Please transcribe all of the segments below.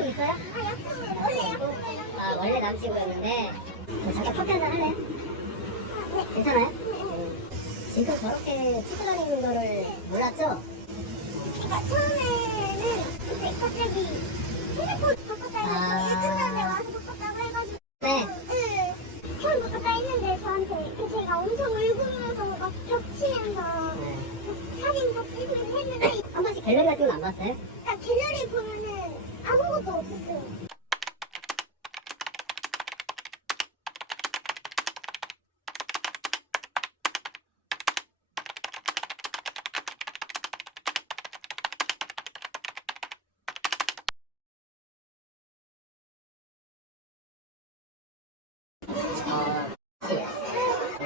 약속 있어요? 아, 약속 원래 약속이랑. 아, 원래 남자친구였는데 잠깐 커피 한잔 할래? 네. 괜찮아요? 지금 저렇게 치고 다니는 거를 몰랐죠? 그러니까 처음에는 근데 갑자기 핸드폰 바꿨다고 해서 일주일에 와서 바꿨다고 해가지고. 네. 네. 폰 바꿨다 했는데 저한테 제가 엄청 울고면서 막 겹치면서 사진 다 찍으면서 했는데. 한 번씩 갤러리 같은 건 안 봤어요? 그러니까 갤러리 보면은 아무것도 없었어요.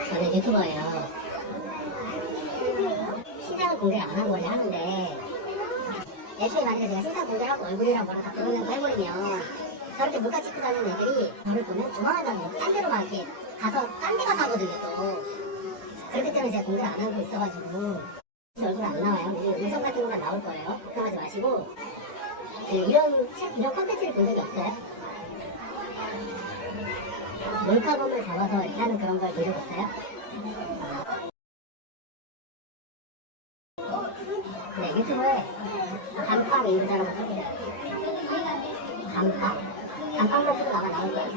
저는 유튜버예요. 신상을 공개를 안 한 거를 하는데 애초에 만약에 제가 신상 공개를 하고 얼굴이랑 뭐랑 다 드러내고 해버리면 저렇게 물가 찍고 다니는 애들이 저를 보면 도망간다는 거 딴 데로 막 이렇게 가서 딴 데 가서 하거든요 또. 그렇기 때문에 제가 공개를 안 하고 있어가지고 제 얼굴 안 나와요. 음성 같은 거만 나올 거예요. 걱정하지 마시고 이런 컨텐츠를 본 적이 없어요? 몰카범을 잡아서 이렇게 하는 그런 걸 본 적 없어요? 네, 유튜브에 감빵 이런 사람 쳐보세요. 감빵만 치고 나가 나올 거예요.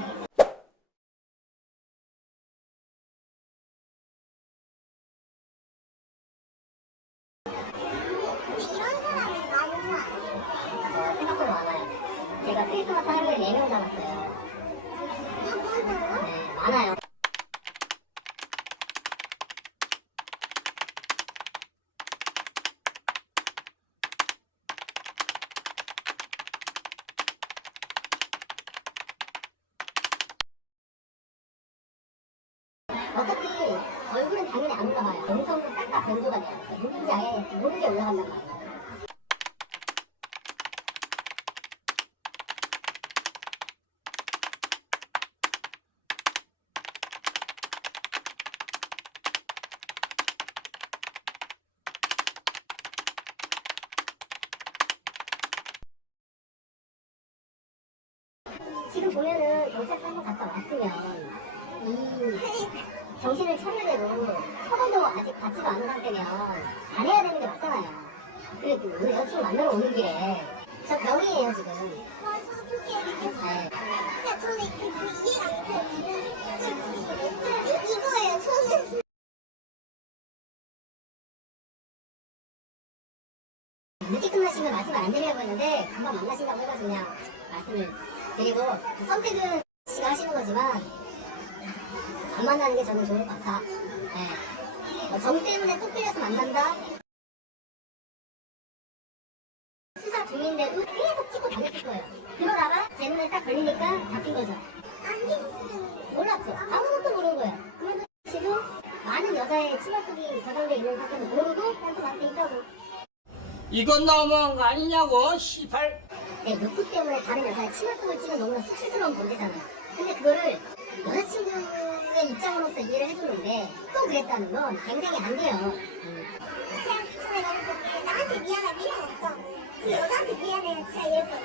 근데 이런 사람은 많잖아. 생각보다 많아요. 제가 크리스마스 하루에 4명 잡았어요. 많아요? 네, 많아요. 어차피 얼굴은 당연히 안 올라가요. 음성은 싹 다 변조가 돼요. 누군지 아예 모르게 올라간단 말이에요. 지금 보면은 경찰서 한번 갔다 왔으면 이 정신을 차려대로 처벌도 아직 받지도 않은 상태면 안 해야 되는 게 맞잖아요. 그리고 오늘 여자친구 만나러 오는 길에 저 병이에요 지금. 맞아, 그렇게 느꼈어요. 네. 그러니까 저는 이해가 안 돼요. 이거예요, 저는. 늦게 끝나시면 말씀을 안 드리려고 했는데 금방 만나신다고 해가지고 그냥 말씀을 드리고 선택은 씨가 하시는 거지만 안 만나는 게 저는 좋을 것 같다. 네. 정 때문에 또 끌려서 만난다? 수사 중인데도 계속 찍고 다녔을 거예요. 그러다가 제 눈에 딱 걸리니까 잡힌 거죠. 안 믿었으면. 몰랐죠. 아무것도 모르는 거예요. 그래도 지금 많은 여자의 치마 속이 저장돼 있는 사건을 모르고 그냥 또 나한테 있다고. 이건 너무한 거 아니냐고, 시발. 네, 욕구 때문에 다른 여자의 치마 속을 찍은 너무나 수치스러운 범죄잖아요. 근데 그거를 여자친구의 입장으로서 이해를 해줬는데 또 그랬다는 건 굉장히 안 돼요. 제가 말했던 나한테 미안할 필요는 없다. 그 여자한테 미안해요, 진짜 이럴 거야.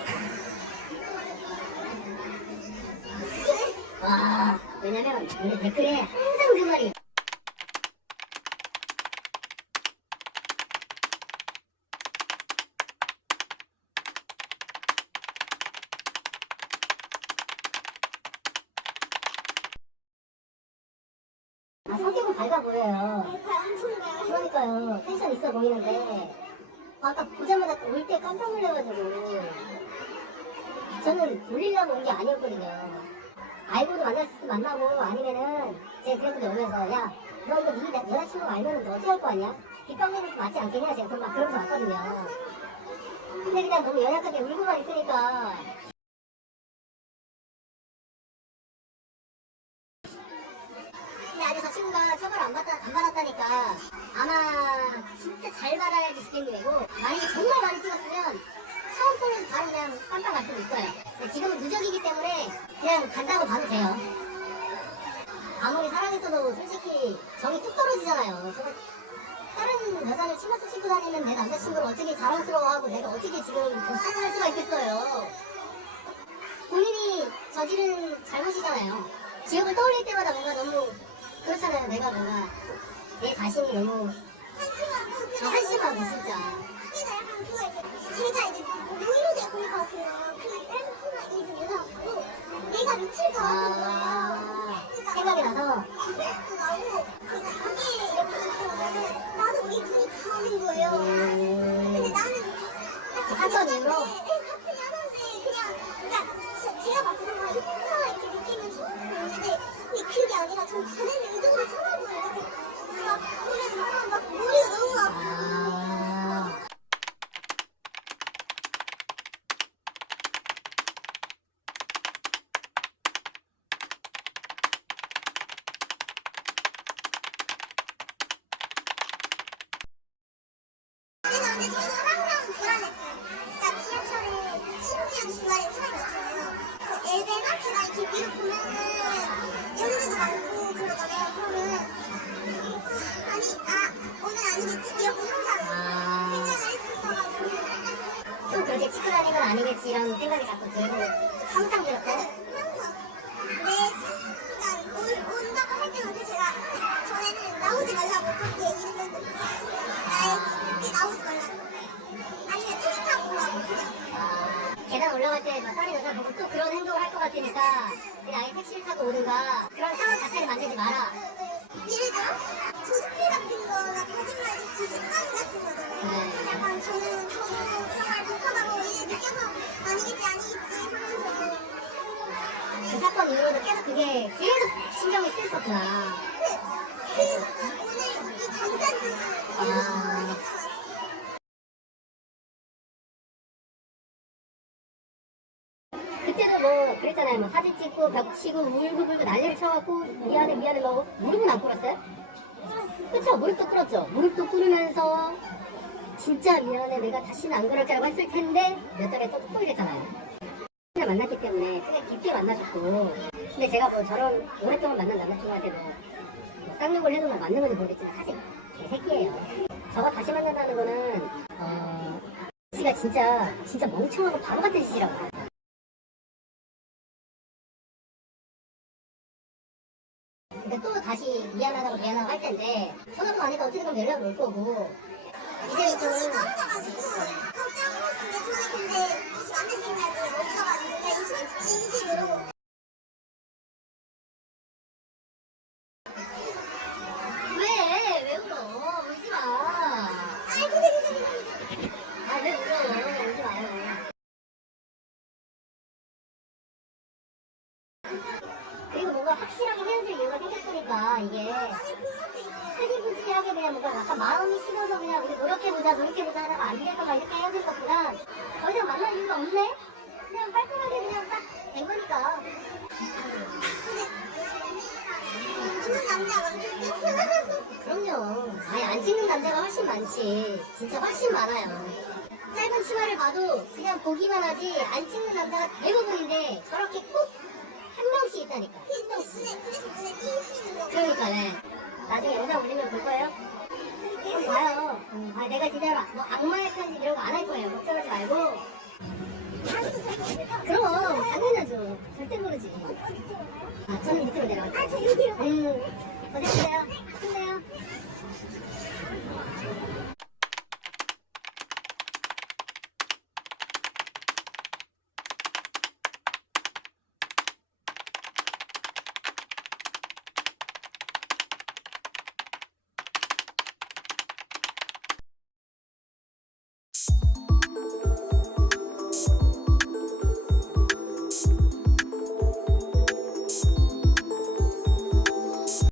와, 왜냐면 우리 댓글에 항상 그 말이 성격은 밝아 보여요. 엄청나요. 그러니까요. 텐션 있어 보이는데 아까 보자마자 올 때 깜짝 놀라가지고 저는 울리려고 온 게 아니었거든요. 알고도 만날 수 있으면 만나고 아니면은 제가 그랬거든요. 오면서 야 너 이거 네 여자친구 알면 너 어떻게 할 거 아니야? 뒷방면이 맞지 않겠냐? 제가 막 그러면서 왔거든요. 근데 그냥 너무 연약하게 울고만 있으니까 근데 아직 저 친구가 처벌을 안 받았다니까 아마 진짜 잘 받아야지 집행유예고 만약에 정말 많이 찍었으면 처음 보는 바로 그냥 깜빡 갈 수도 있어요. 근데 지금은 누적이기 때문에 그냥 간다고 봐도 돼요. 아무리 사랑했어도 솔직히 정이 뚝 떨어지잖아요. 저 다른 여자를 치마 속 씻고 다니는 내 남자친구를 어떻게 자랑스러워하고 내가 어떻게 지금 사랑할 수가 있겠어요. 저지른 잘못이잖아요. 기억을 떠올릴 때마다 뭔가 너무 그렇잖아요. 내가 뭔가 내 자신이 너무 한심하고 진짜. 그래서 약간 그거 이제 제가 이제 노이로제 걸릴 것 같은 거예요. 그 짧은 치마 입은 여자하고 내가 미칠 것 같은 거예요. 그러니까 생각이 나서 그것도 나고 그 가게 이렇게 입고 오면은 나도 우리 눈이 가는 거예요. 근데 나는 그 사건 이후로? 같은 여자인데 그냥 그러니까 제가 봤을 때 이쁘다 이렇게 느끼면 좋았는데 근데 그게 아니라 전 다른 의도로 쳐다보는 막 보면 막 머리가 너무 아프고 근데 저는 항상 불안했어요. 그러니까 지하철에 심지어 중간에 사람이 있잖아요. 그 엘베마트가 이렇게 위로 보면은 연애도 많고 그러잖아요. 그러면 오늘 아니겠지? 이렇게 항상 생각을 했었어가지고 또 그렇게 치고 다니는 건 아니겠지 이런 생각이 자꾸 들고 항상 들었고 항상 매 순간 온다고 할 때마다 제가 전에는 나오지 말라고 그렇게 얘기를 했는데 나의 나오지 말라고 아니면 택시 타고 오라고 그냥 계단 올라갈 때 막 다른 여자 보고 또 그런 행동을 할 것 같으니까 그냥 아예 택시를 타고 오든가 그런 상황 자체를 만들지 마라. 예를 들어 고스트 같은 거나 거짓말 그 습관 같은 거잖아요. 약간 저는 정말 못하다고 느껴서 아니겠지 하면서 그 사건 이후로도 계속 신경이 쓰였었구나. 오늘 이 잠깐 그때도 뭐 그랬잖아요. 뭐 사진 찍고 벽 치고 울고 불고 난리를 쳐갖고 미안해 뭐 무릎은 안 꿇었어요? 그쵸? 무릎도 꿇었죠. 무릎도 꿇으면서 진짜 미안해 내가 다시는 안 그럴 거라고 했을 텐데 몇 달에 또 이랬잖아요. 만났기 때문에 그냥 깊게 만나셨고 근데 제가 뭐 저런 오랫동안 만난 남자친구한테 뭐 쌍욕을 해도 뭐 맞는 건지 모르겠지만 사실 개새끼예요. 저가 다시 만난다는 거는 씨가 진짜 멍청하고 바보 같은 짓이라고. 근데 또 다시 미안하다고 할 텐데 전화도 안 해도 어쨌든 연락을 올 거고 이제는 좀 눈이 떨어져가지고 걱정했는데 저는 근데 다시 만날 생각이 없어가지고 그냥 이 시간 진심으로 왜 울어? 울지 마. 아이고 되게 왜 울어? 울지 마요. 그리고 뭔가 확실하게 헤어질 이유가 생겼으니까 이게 흐지부지하게 그냥 뭔가 약간 마음이 식어서 그냥 우리 노력해보자 하다가 안 되겠다 막 이렇게 헤어질 것보다 더 이상 만날 이유가 없네? 그냥 깔끔하게 그냥 딱 된 거니까. 죽는 남자 많겠죠? 그럼요. 아예 안 찍는 남자가 훨씬 많지. 진짜 훨씬 많아요. 짧은 치마를 봐도 그냥 보기만 하지 안 찍는 남자가 대부분인데 저렇게 꼭 한 명씩 있다니까. 그래서 눈에 띄시는 거 그러니까 나중에 영상 올리면 볼 거예요? 한번 봐요. 내가 진짜 뭐 악마의 편지 이런 거 안 할 거예요. 걱정하지 말고. 그럼 당연하죠. 절대 모르지. 저는 밑으로 내려갈게요. 저 여기요 고생하세요. 힘내요.